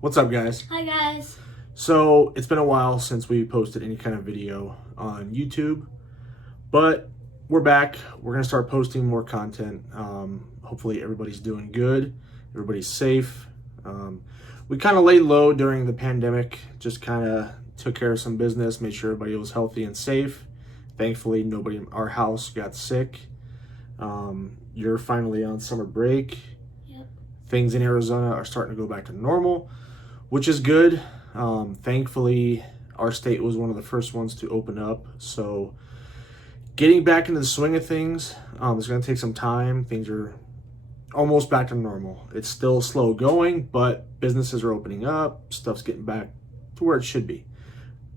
What's up, guys? Hi guys. So it's been a while since we posted any kind of video on YouTube, but we're back. We're gonna start posting more content. Hopefully everybody's doing good, everybody's safe. We kind of laid low during the pandemic, just kind of took care of some business, made sure everybody was healthy and safe. Thankfully, nobody in our house got sick. You're finally on summer break. Yep. Things in Arizona are starting to go back to normal, which is good. Thankfully, our state was one of the first ones to open up. So getting back into the swing of things is going to take some time. Things are almost back to normal. It's still slow going, but businesses are opening up. Stuff's getting back to where it should be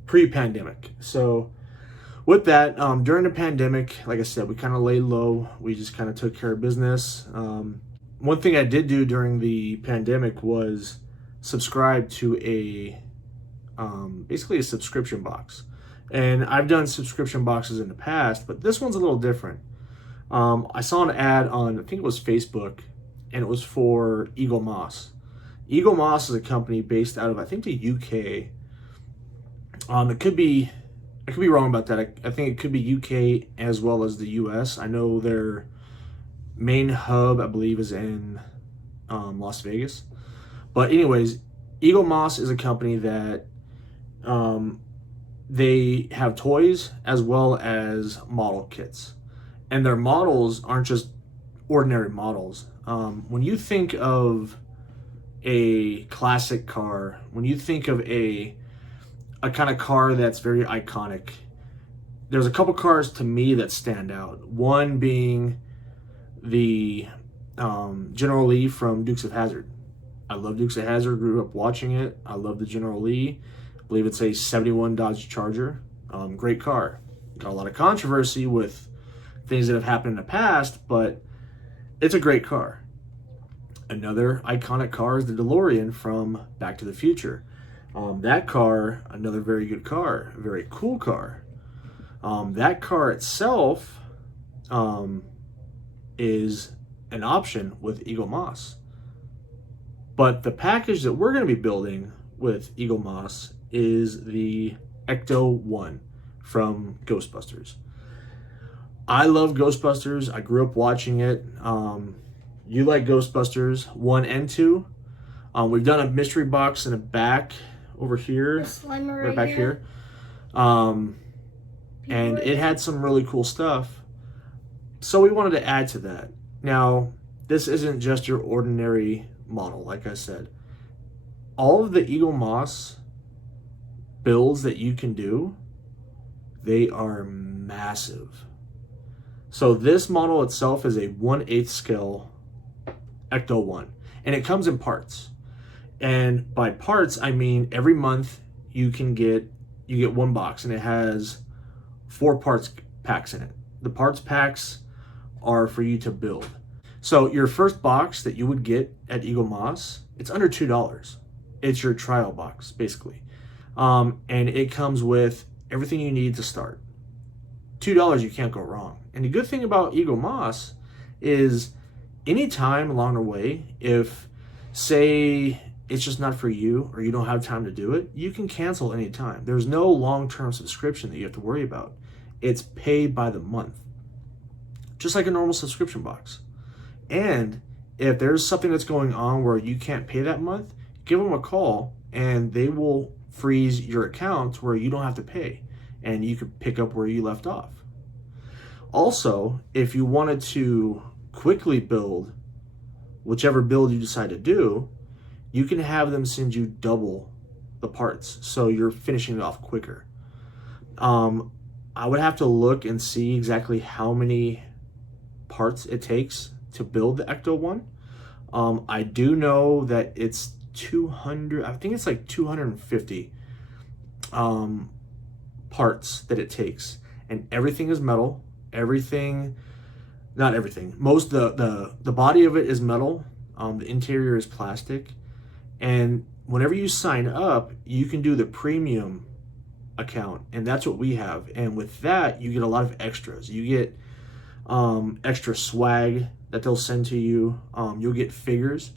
pre-pandemic. So with that, during the pandemic, like I said, we kind of laid low. We just kind of took care of business. One thing I did do during the pandemic was subscribe to basically a subscription box. And I've done subscription boxes in the past, but this one's a little different. I saw an ad on, I think it was Facebook, and it was for Eagle Moss. Eagle Moss is a company based out of, I think, the UK. I could be wrong about that. I think it could be UK as well as the US. I know their main hub, I believe, is in Las Vegas. But anyways, Eagle Moss is a company that they have toys as well as model kits. And their models aren't just ordinary models. When you think of a classic car, when you think of a kind of car that's very iconic, there's a couple cars to me that stand out. One being the General Lee from Dukes of Hazzard. I love Dukes of Hazzard, grew up watching it. I love the General Lee. I believe it's a 71 Dodge Charger. Great car. Got a lot of controversy with things that have happened in the past, but it's a great car. Another iconic car is the DeLorean from Back to the Future. That car, another very good car, a very cool car. That car itself is an option with Eagle Moss. But the package that we're going to be building with Eagle Moss is the Ecto-1 from Ghostbusters. I love Ghostbusters. I grew up watching it. You like Ghostbusters 1 and 2. We've done a mystery box in the back over here. The Slimer right back here. And it had some really cool stuff. So we wanted to add to that. Now, this isn't just your ordinary model, like I said. All of the Eagle Moss builds that you can do, they are massive. So this model itself is a 1/8 scale Ecto-1, and it comes in parts. And by parts, I mean every month you get one box, and it has 4 parts packs in it. The parts packs are for you to build. So your first box that you would get at Eagle Moss, it's under $2. It's your trial box, basically. And it comes with everything you need to start. $2, you can't go wrong. And the good thing about Eagle Moss is anytime along the way, if, say, it's just not for you or you don't have time to do it, you can cancel anytime. There's no long-term subscription that you have to worry about. It's paid by the month, just like a normal subscription box. And if there's something that's going on where you can't pay that month, give them a call and they will freeze your account where you don't have to pay and you can pick up where you left off. Also, if you wanted to quickly build whichever build you decide to do, you can have them send you double the parts, so you're finishing it off quicker. I would have to look and see exactly how many parts it takes to build the Ecto-1. I do know that it's 200, I think it's like 250 parts that it takes, and everything is metal. Not everything, most the body of it is metal. The interior is plastic, and whenever you sign up, you can do the premium account, and that's what we have. And with that, you get a lot of extras. You get extra swag that they'll send to you. You'll get figures.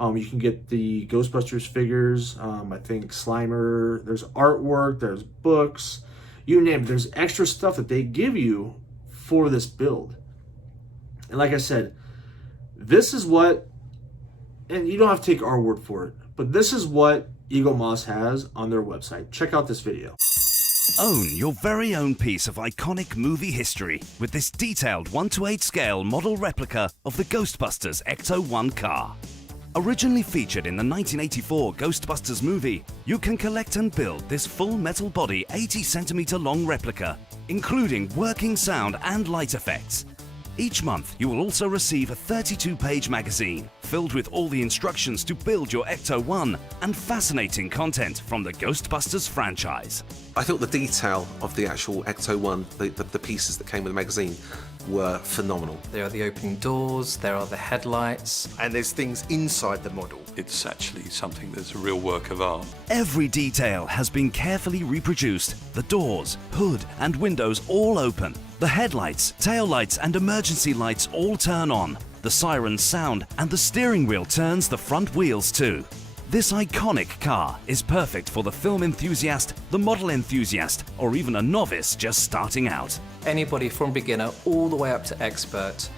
You can get the Ghostbusters figures, I think Slimer, there's artwork, there's books, you name it. There's extra stuff that they give you for this build. And like I said, this is what, and you don't have to take our word for it, but this is what Eagle Moss has on their website. Check out this video. Own your very own piece of iconic movie history with this detailed 1:8 scale model replica of the Ghostbusters Ecto-1 car. Originally featured in the 1984 Ghostbusters movie, you can collect and build this full metal body 80cm long replica, including working sound and light effects. Each month, you will also receive a 32-page magazine filled with all the instructions to build your Ecto-1 and fascinating content from the Ghostbusters franchise. I thought the detail of the actual Ecto-1, the pieces that came with the magazine, were phenomenal. There are the opening doors, there are the headlights. And there's things inside the model. It's actually something that's a real work of art. Every detail has been carefully reproduced. The doors, hood, and windows all open. The headlights, taillights, and emergency lights all turn on. The sirens sound, and the steering wheel turns the front wheels too. This iconic car is perfect for the film enthusiast, the model enthusiast, or even a novice just starting out. Anybody from beginner all the way up to expert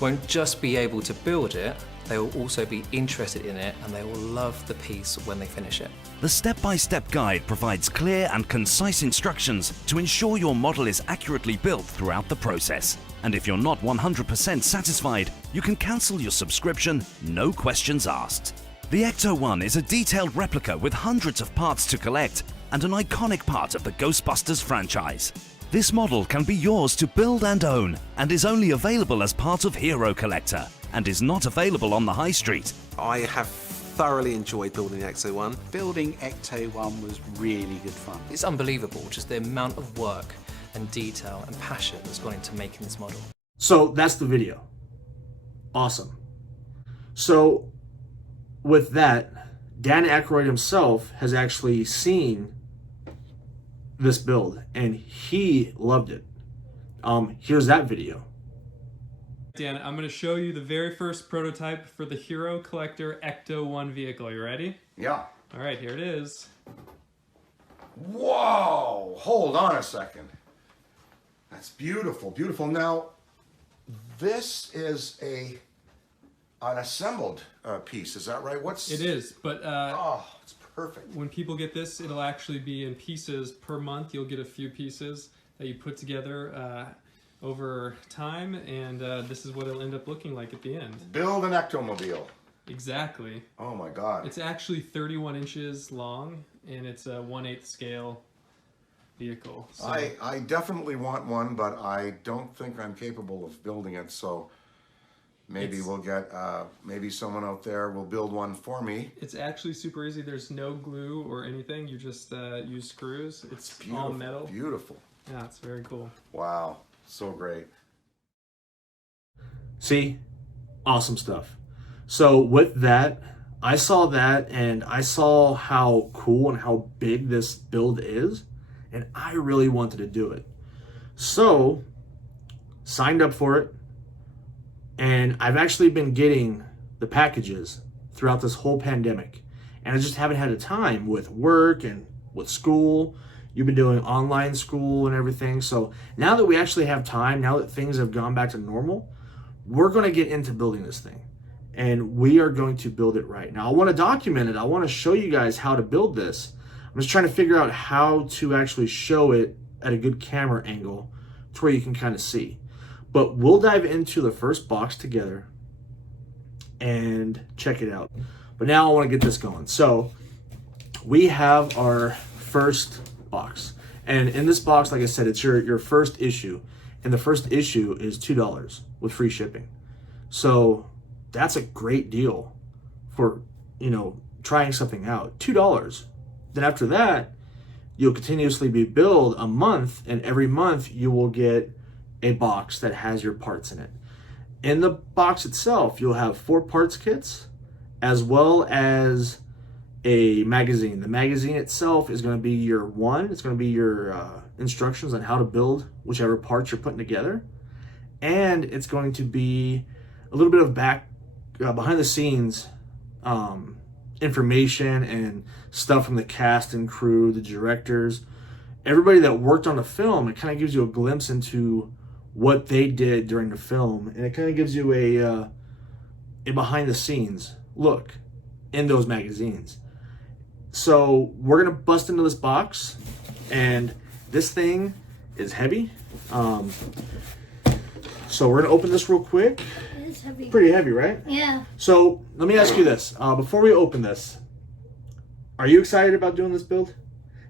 won't just be able to build it, they will also be interested in it and they will love the piece when they finish it. The step-by-step guide provides clear and concise instructions to ensure your model is accurately built throughout the process. And if you're not 100% satisfied, you can cancel your subscription, no questions asked. The Ecto-1 is a detailed replica with hundreds of parts to collect and an iconic part of the Ghostbusters franchise. This model can be yours to build and own and is only available as part of Hero Collector and is not available on the high street. I have thoroughly enjoyed building the Ecto-1. Building Ecto-1 was really good fun. It's unbelievable just the amount of work and detail and passion that's gone into making this model. So that's the video. Awesome. So with that, Dan Aykroyd himself has actually seen this build and he loved it. Here's that video. Dan, I'm going to show you the very first prototype for the Hero Collector Ecto-1 vehicle. You ready? Yeah. All right, here it is. Whoa! Hold on a second. That's beautiful, beautiful. Now, this is an assembled piece. Is that right? It is, but Oh, it's perfect. when people get this, it'll actually be in pieces per month. You'll get a few pieces that you put together over time, and this is what it'll end up looking like at the end. Build an Ectomobile. Exactly. Oh my God. It's actually 31 inches long, and it's a 1/8 scale vehicle. So I definitely want one, but I don't think I'm capable of building it. So maybe we'll get maybe someone out there will build one for me. it's actually super easy. There's no glue or anything. You just use screws. It's Beautiful, all metal. beautiful. Yeah, it's very cool. Wow, so great. See? Awesome stuff. So with that, I saw that and I saw how cool and how big this build is, and I really wanted to do it. So, signed up for it, and I've actually been getting the packages throughout this whole pandemic, and I just haven't had the time with work and with school. You've been doing online school and everything. So now that we actually have time, now that things have gone back to normal, we're going to get into building this thing. And we are going to build it right. Now, I want to document it. I want to show you guys how to build this. I'm just trying to figure out how to actually show it at a good camera angle to where you can kind of see. But we'll dive into the first box together and check it out. But now I want to get this going. So we have our first box. And in this box, like I said, it's your first issue. And the first issue is $2 with free shipping. So that's a great deal for, trying something out. $2. Then after that, you'll continuously be billed a month, and every month you will get a box that has your parts in it. In the box itself, you'll have 4 parts kits as well as a magazine. The magazine itself is going to be your it's going to be your instructions on how to build whichever parts you're putting together, and it's going to be a little bit of behind the scenes information and stuff from the cast and crew, the directors, everybody that worked on the film. It kind of gives you a glimpse into what they did during the film, and it kind of gives you a behind the scenes look in those magazines. So we're gonna bust into this box, and this thing is heavy. So we're gonna open this real quick. It is heavy. Pretty heavy, right? Yeah. So let me ask you this, before we open this, are you excited about doing this build?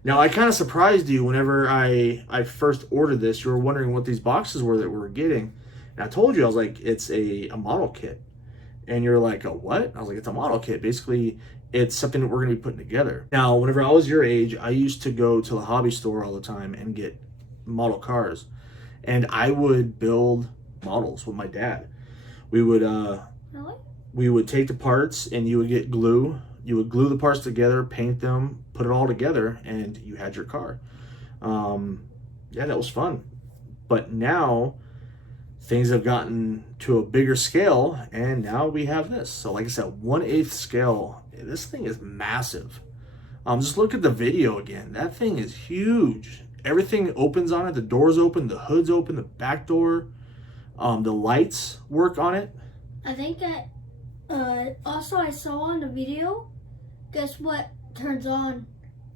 Now, I kind of surprised you whenever I first ordered this. You were wondering what these boxes were that we were getting. And I told you, I was like, it's a model kit. And you're like, a what? I was like, it's a model kit. Basically, it's something that we're going to be putting together. Now, whenever I was your age, I used to go to the hobby store all the time and get model cars. And I would build models with my dad. We would take the parts, and you would get glue. You would glue the parts together, paint them, put it all together, and you had your car. Yeah, that was fun. But now things have gotten to a bigger scale, and now we have this. So like I said, 1/8 scale. This thing is massive. Just look at the video again. That thing is huge. Everything opens on it. The doors open, the hood's open, the back door. The lights work on it. I think also I saw on the video, guess what turns on?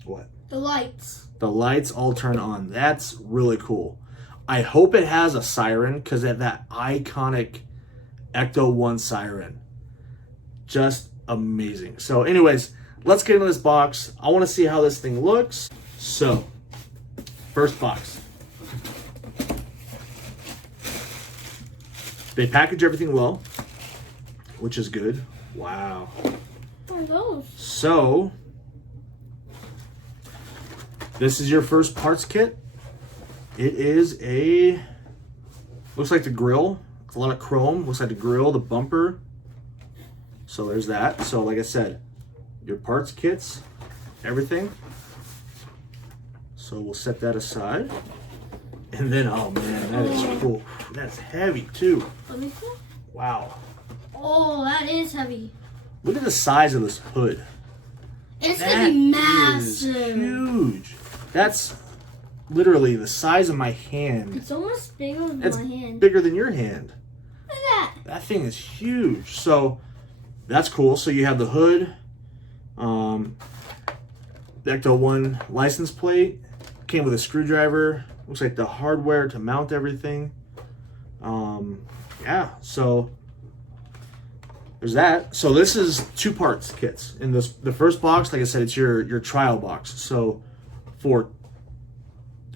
What? The lights. The lights all turn on. That's really cool. I hope it has a siren, because that iconic Ecto-1 siren. Just amazing. So anyways, let's get into this box. I want to see how this thing looks. So, first box. They package everything well, which is good. Wow. What are those? So, this is your first parts kit. It is looks like the grill. It's a lot of chrome. Looks like the grill, the bumper. So there's that. So like I said, your parts kits, everything. So we'll set that aside. And then, oh man, that is cool. That's heavy too. Let me see. Wow. Oh, that is heavy. Look at the size of this hood. It's That gonna be is massive. huge. That's literally the size of my hand. It's almost bigger than It's my hand. bigger than your hand. Look at that. That thing is huge. So that's cool. So you have the hood, the Ecto-1 license plate, came with a screwdriver. Looks like the hardware to mount everything. Yeah, so there's that. So this is 2 parts kits. In the first box, like I said, it's your trial box. So for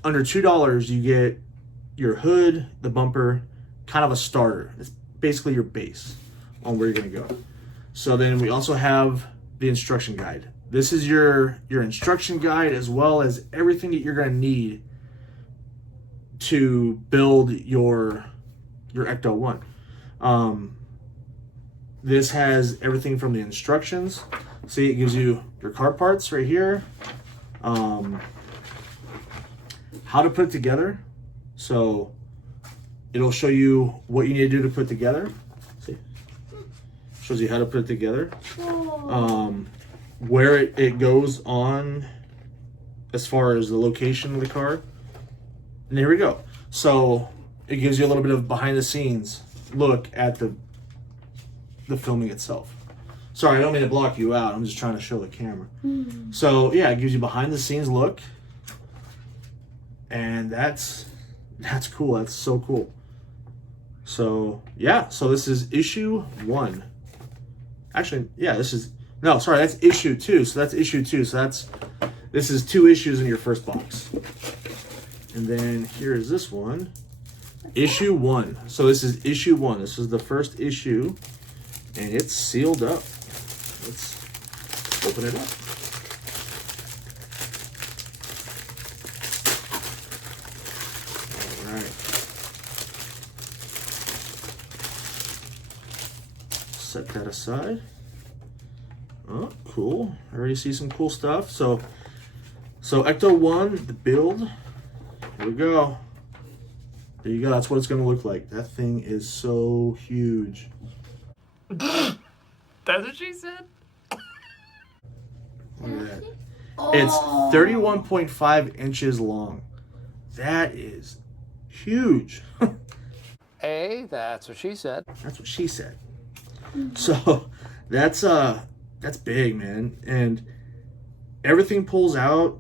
under $2, you get your hood, the bumper, kind of a starter. It's basically your base on where you're gonna go. So then we also have the instruction guide. This is your instruction guide, as well as everything that you're gonna need to build your Ecto-1. This has everything from the instructions. See, it gives you your car parts right here. How to put it together. So it'll show you what you need to do to put it together. See, shows you how to put it together. Where it goes on as far as the location of the car. And here we go. So it gives you a little bit of behind the scenes look at the filming itself. Sorry, I don't mean to block you out. I'm just trying to show the camera. So yeah, it gives you behind the scenes look. And that's cool. That's so cool. So yeah, so this is issue 1. Actually, yeah, that's issue 2. So that's issue 2. So this is 2 issues in your first box. And then here is this one, issue 1. So this is issue 1. This is the first issue, and it's sealed up. Let's open it up. All right. Set that aside. Oh, cool. I already see some cool stuff. So Ecto-1, the build. Here we go. There you go. That's what it's going to look like. That thing is so huge. That's what she said? Look at that. Oh. It's 31.5 inches long. That is huge. Hey, that's what she said. That's what she said. So that's big, man. And everything pulls out.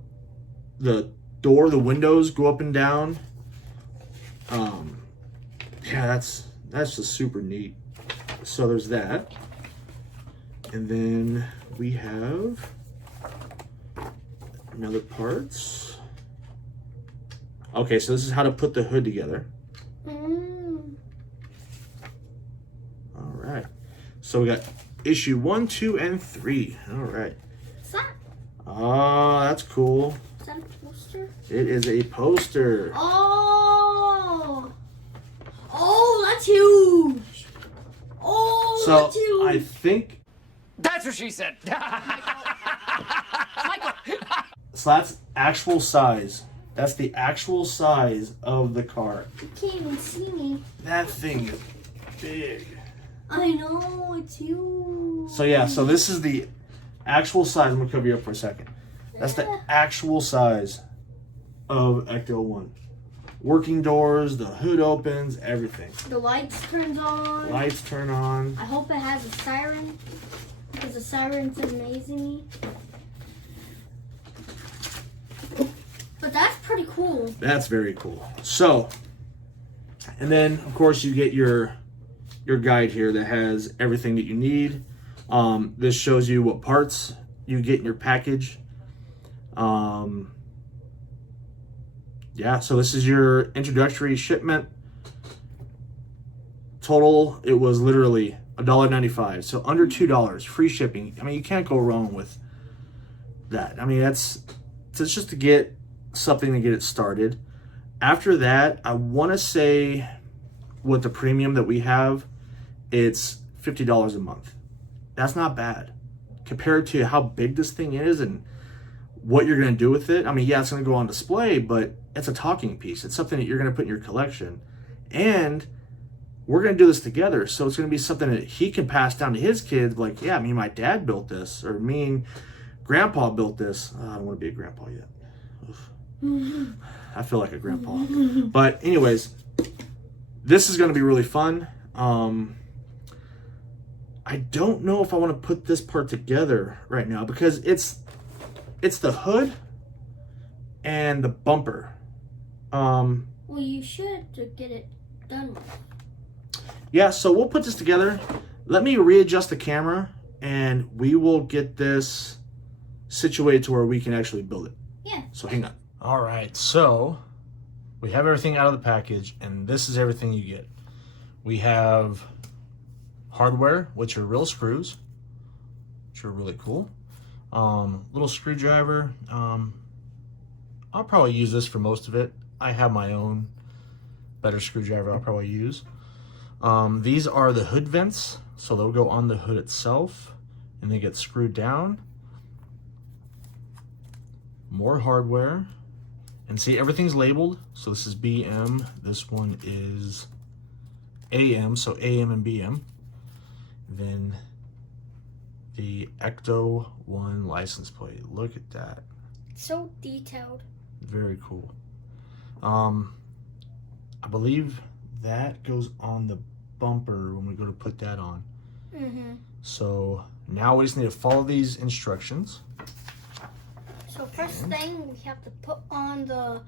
The door, the windows go up and down. Yeah, that's just super neat. So there's that. And then we have another parts. Okay, so this is how to put the hood together. All right. So we got issue 1, 2, and 3. All right. What's that? Oh, that's cool. Is that a poster? It is a poster. Oh! Oh, that's huge! Oh, So that's huge! I think That's what she said. so. That's actual size. That's the actual size of the car. You can't even see me. That thing is big. I know, it's huge. So yeah, so this is the actual size. I'm gonna cover you up for a second. That's the actual size of Ecto-1. Working doors, the hood opens, everything. The lights turns on. Lights turn on. I hope it has a siren, because the siren's amazing me. But that's pretty cool. That's very cool. So, and then of course you get your guide here that has everything that you need. This shows you what parts you get in your package. Yeah, so this is your introductory shipment. Total, it was literally $1.95, so under $2, free shipping. I mean, you can't go wrong with that. I mean, it's just to get something to get it started. After that, I want to say with the premium that we have, it's $50 a month. That's not bad compared to how big this thing is and what you're going to do with it. I mean, yeah, it's going to go on display, but it's a talking piece. It's something that you're going to put in your collection. And we're going to do this together. So it's going to be something that he can pass down to his kids. Like, yeah, me and my dad built this, or me and grandpa built this. I don't want to be a grandpa yet. Oof. I feel like a grandpa. But anyways, this is going to be really fun. I don't know if I want to put this part together right now because it's the hood and the bumper. Well, you should to get it done with. Yeah, so we'll put this together. Let me readjust the camera and we will get this situated to where we can actually build it. Yeah. So hang on. All right, so we have everything out of the package and this is everything you get. We have hardware, which are real screws, which are really cool. Little screwdriver. I'll probably use this for most of it. I have my own better screwdriver I'll probably use. These are the hood vents, so they'll go on the hood itself and they get screwed down. More hardware. And see, everything's labeled. So this is BM, this one is AM, so AM and BM. Then the Ecto-1 license plate. Look at that. So detailed. Very cool. I believe that goes on the bumper when we go to put that on. So now we just need to follow these instructions. So first thing, we have to put on the,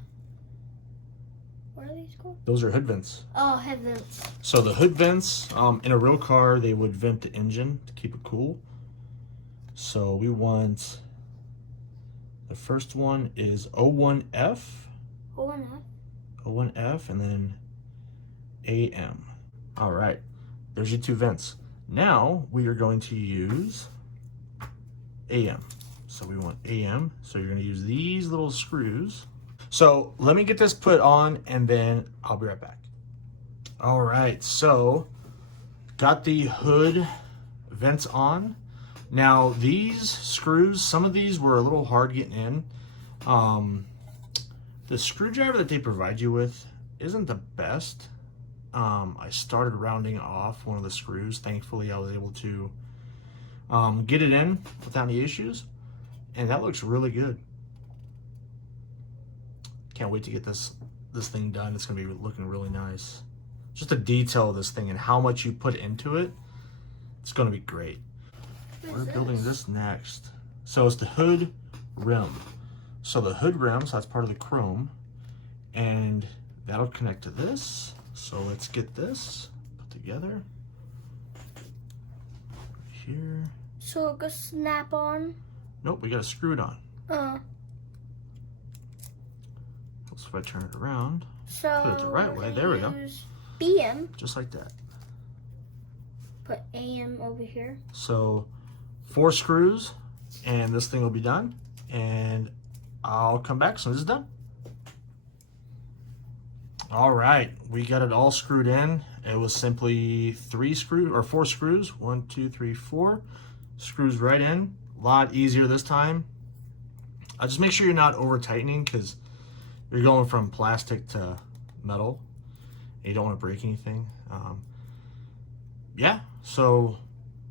what are these called? Those are hood vents. Oh, head vents. So the hood vents, in a real car, they would vent the engine to keep it cool. So we want, the first one is O1F. O1F. O1F and then AM. All right, there's your two vents. Now we are going to use AM. So we want AM, so you're gonna use these little screws. So let me get this put on and then I'll be right back. All right, so got the hood vents on. Now these screws, some of these were a little hard getting in. The screwdriver that they provide you with isn't the best. I started rounding off one of the screws. Thankfully I was able to get it in without any issues. and that looks really good. Can't wait to get this thing done. It's gonna be looking really nice. Just the detail of this thing and how much you put into it, it's gonna be great. We're building this next. So it's the hood rim. So the hood rim, so that's part of the chrome, and that'll connect to this. So let's get this put together. Here. So it goes snap on. Nope, we gotta screw it on. So if I turn it around, So put it the right way, there we go. BM. Just like that. Put AM over here. So 4 screws and this thing will be done, and I'll come back as soon as it's done. All right, we got it all screwed in. It was simply 4 screws. 1, 2, 3, 4 screws right in. A lot easier this time. Just make sure you're not over tightening, because you're going from plastic to metal. You don't want to break anything. Yeah, so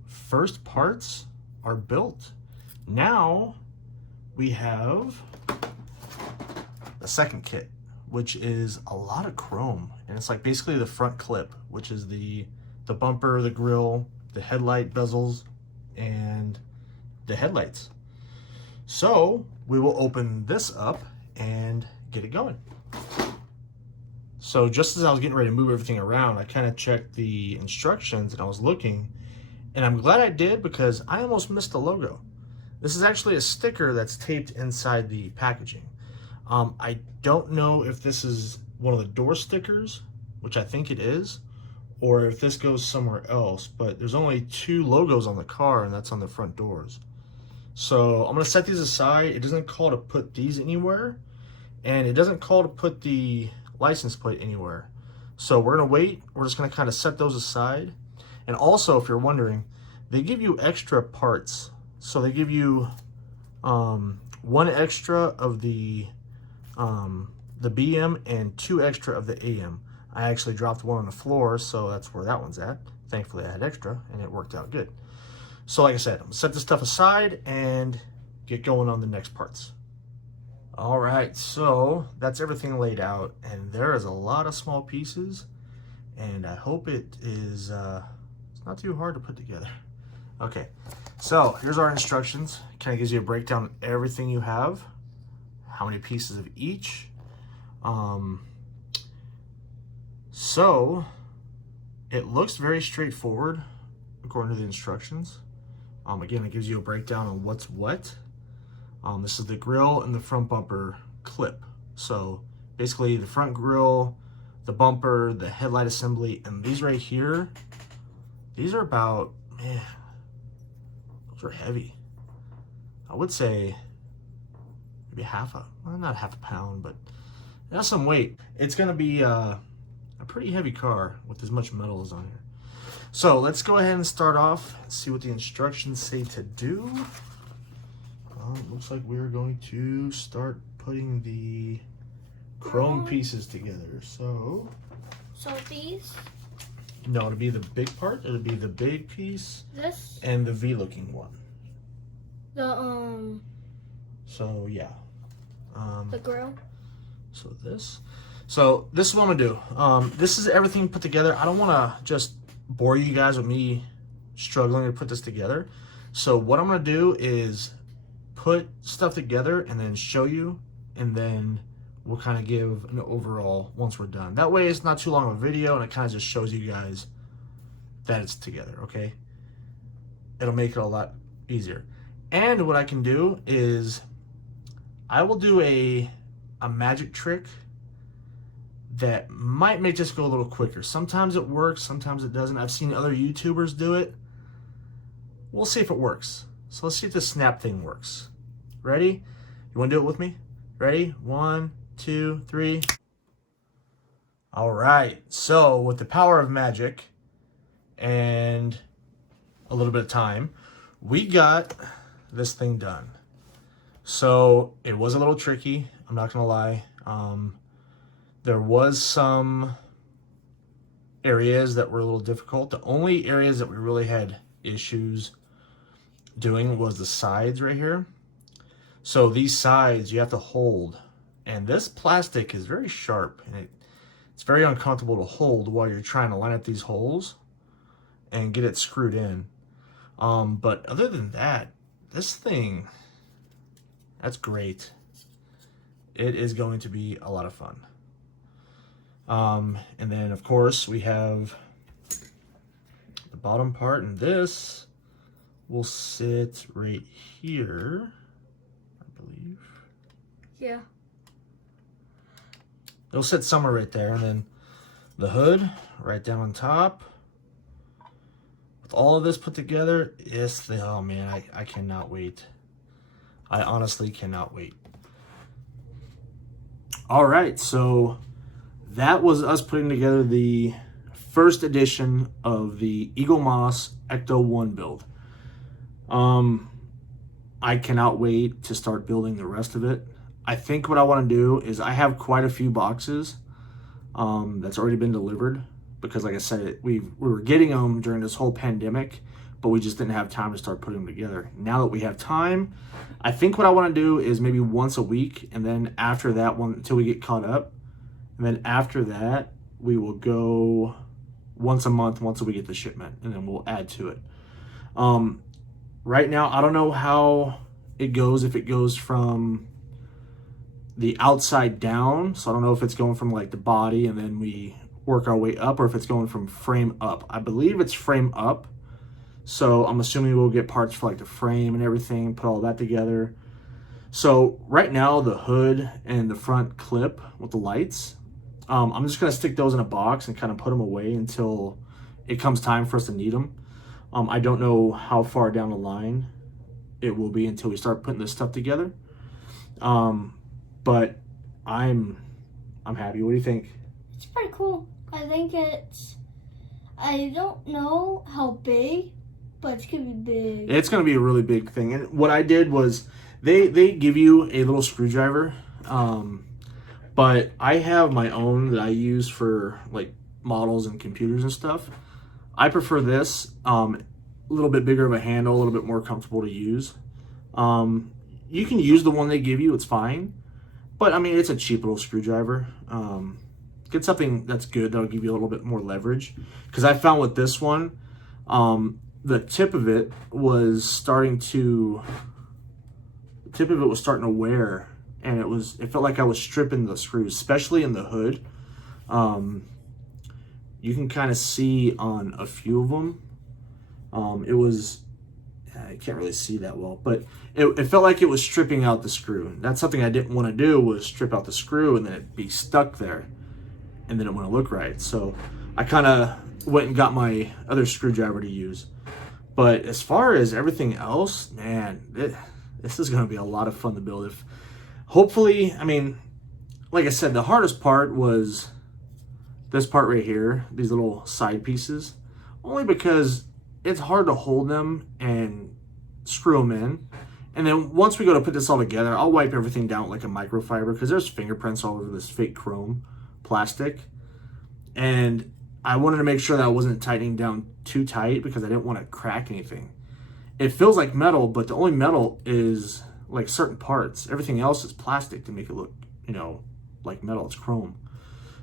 first parts are built. Now we have the second kit, which is a lot of chrome, and it's like basically the front clip, which is the bumper, the grille, the headlight bezels, and the headlights. So we will open this up and get it going. So just as I was getting ready to move everything around, I kind of checked the instructions and I was looking, and I'm glad I did, because I almost missed the logo. This is actually a sticker that's taped inside the packaging. I don't know if this is one of the door stickers, which I think it is, or if this goes somewhere else, but there's only 2 logos on the car, and that's on the front doors. So I'm gonna set these aside. It doesn't call to put these anywhere, and it doesn't call to put the license plate anywhere. So we're gonna wait. We're just gonna kind of set those aside. And also, if you're wondering, they give you extra parts. So they give you 1 extra of the BM and 2 extra of the AM. I actually dropped one on the floor, so that's where that one's at. Thankfully I had extra, and it worked out good. So like I said, I'm gonna set this stuff aside and get going on the next parts. All right, so that's everything laid out, and there is a lot of small pieces, and I hope it is it's not too hard to put together. Okay, so here's our instructions. Kind of gives you a breakdown of everything you have, how many pieces of each. So it looks very straightforward according to the instructions. Again, it gives you a breakdown on what's what. This is the grille and the front bumper clip. So basically the front grille, the bumper, the headlight assembly, and these right here, these are about, man, those are heavy. I would say maybe not half a pound, but it has some weight. It's gonna be a pretty heavy car with as much metal as on here. So let's go ahead and start off and see what the instructions say to do. Looks like we're going to start putting the chrome pieces together. So these? No, it'll be the big part. It'll be the big piece. This? And the V-looking one. So yeah. The grill? So this is what I'm gonna do. This is everything put together. I don't want to just bore you guys with me struggling to put this together. So what I'm gonna do is put stuff together and then show you, and then we'll kind of give an overall once we're done. That way it's not too long of a video, and it kind of just shows you guys that it's together, okay? It'll make it a lot easier. And what I can do is I will do a magic trick that might make this go a little quicker. Sometimes it works, sometimes it doesn't. I've seen other YouTubers do it. We'll see if it works. So let's see if this snap thing works. Ready? You want to do it with me? Ready? 1, 2, 3. All right. So with the power of magic and a little bit of time, we got this thing done. So it was a little tricky. I'm not gonna lie. There was some areas that were a little difficult. The only areas that we really had issues doing was the sides right here. So these sides you have to hold, and this plastic is very sharp, and it's very uncomfortable to hold while you're trying to line up these holes and get it screwed in. But other than that, this thing, that's great. It is going to be a lot of fun. And then of course we have the bottom part, and this will sit right here, I believe. Yeah. It'll sit somewhere right there, and then the hood right down on top. With all of this put together, oh man, I cannot wait. I honestly cannot wait. All right, so that was us putting together the first edition of the Eagle Moss Ecto-1 build. I cannot wait to start building the rest of it. I think what I want to do is, I have quite a few boxes that's already been delivered, because like I said, we were getting them during this whole pandemic, but we just didn't have time to start putting them together. Now that we have time, I think what I want to do is maybe once a week, and then after that one, until we get caught up, and then after that we will go once a month once we get the shipment, and then we'll add to it. Right now I don't know how it goes, if it goes from the outside down, so I don't know if it's going from like the body and then we work our way up, or if it's going from frame up. I believe it's frame up, so I'm assuming we'll get parts for like the frame and everything, put all that together. So right now the hood and the front clip with the lights, I'm just gonna stick those in a box and kind of put them away until it comes time for us to need them. I don't know how far down the line it will be until we start putting this stuff together. But I'm happy. What do you think? It's pretty cool. I think I don't know how big, but it's gonna be big. It's gonna be a really big thing. And what I did was, they give you a little screwdriver, but I have my own that I use for like models and computers and stuff. I prefer this, a little bit bigger of a handle, a little bit more comfortable to use. You can use the one they give you, it's fine. But I mean, it's a cheap little screwdriver. Get something that's good, that'll give you a little bit more leverage. Because I found with this one, the tip of it was starting to wear, and it felt like I was stripping the screws, especially in the hood. You can kind of see on a few of them. I can't really see that well, but it felt like it was stripping out the screw. That's something I didn't want to do, was strip out the screw and then it'd be stuck there, and then it wouldn't look right. So I kind of went and got my other screwdriver to use. But as far as everything else, man, this is going to be a lot of fun to build. Hopefully, I mean, like I said, the hardest part was this part right here, these little side pieces, only because it's hard to hold them and screw them in. And then once we go to put this all together, I'll wipe everything down with like a microfiber, because there's fingerprints all over this fake chrome plastic. And I wanted to make sure that I wasn't tightening down too tight, because I didn't want to crack anything. It feels like metal, but the only metal is like certain parts. Everything else is plastic to make it look, like metal. It's chrome.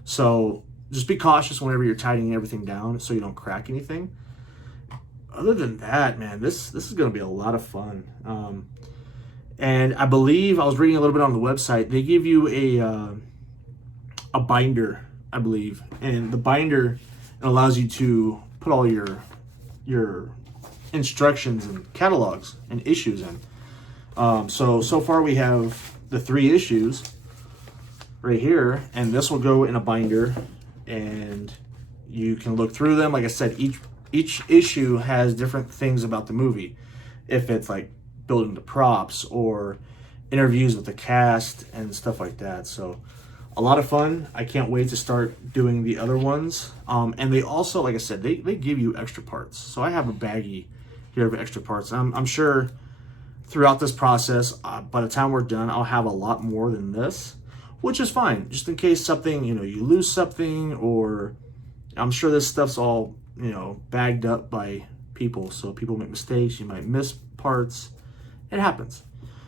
So just be cautious whenever you're tightening everything down so you don't crack anything. Other than that, man, this is going to be a lot of fun. And I believe, I was reading a little bit on the website, they give you a binder, I believe. And the binder allows you to put all your instructions and catalogs and issues in. So far we have the 3 issues right here, and this will go in a binder, and you can look through them. Like I said, each issue has different things about the movie. If it's like building the props or interviews with the cast and stuff like that. So a lot of fun. I can't wait to start doing the other ones. And they also, like I said, they give you extra parts. So I have a baggie here of extra parts. I'm sure throughout this process, by the time we're done, I'll have a lot more than this, which is fine. Just in case something, you lose something, or I'm sure this stuff's all, bagged up by people. So people make mistakes, you might miss parts. It happens.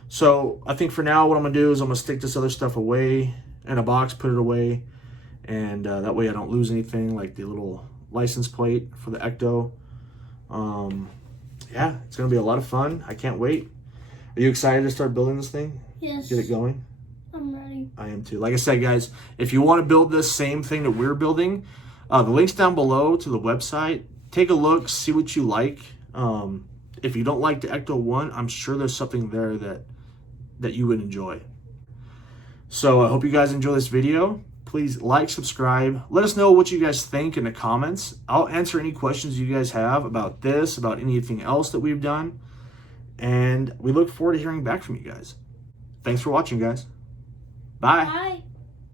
So I think for now what I'm going to do is I'm going to stick this other stuff away in a box, put it away, and that way I don't lose anything like the little license plate for the Ecto. Yeah, it's going to be a lot of fun. I can't wait. Are you excited to start building this thing? Yes. Get it going? I'm ready. I am too. Like I said, guys, if you want to build this same thing that we're building, the link's down below to the website. Take a look, see what you like. If you don't like the Ecto-1, I'm sure there's something there that you would enjoy. So I hope you guys enjoy this video. Please like, subscribe. Let us know what you guys think in the comments. I'll answer any questions you guys have about this, about anything else that we've done. And we look forward to hearing back from you guys. Thanks for watching, guys. Bye. Bye.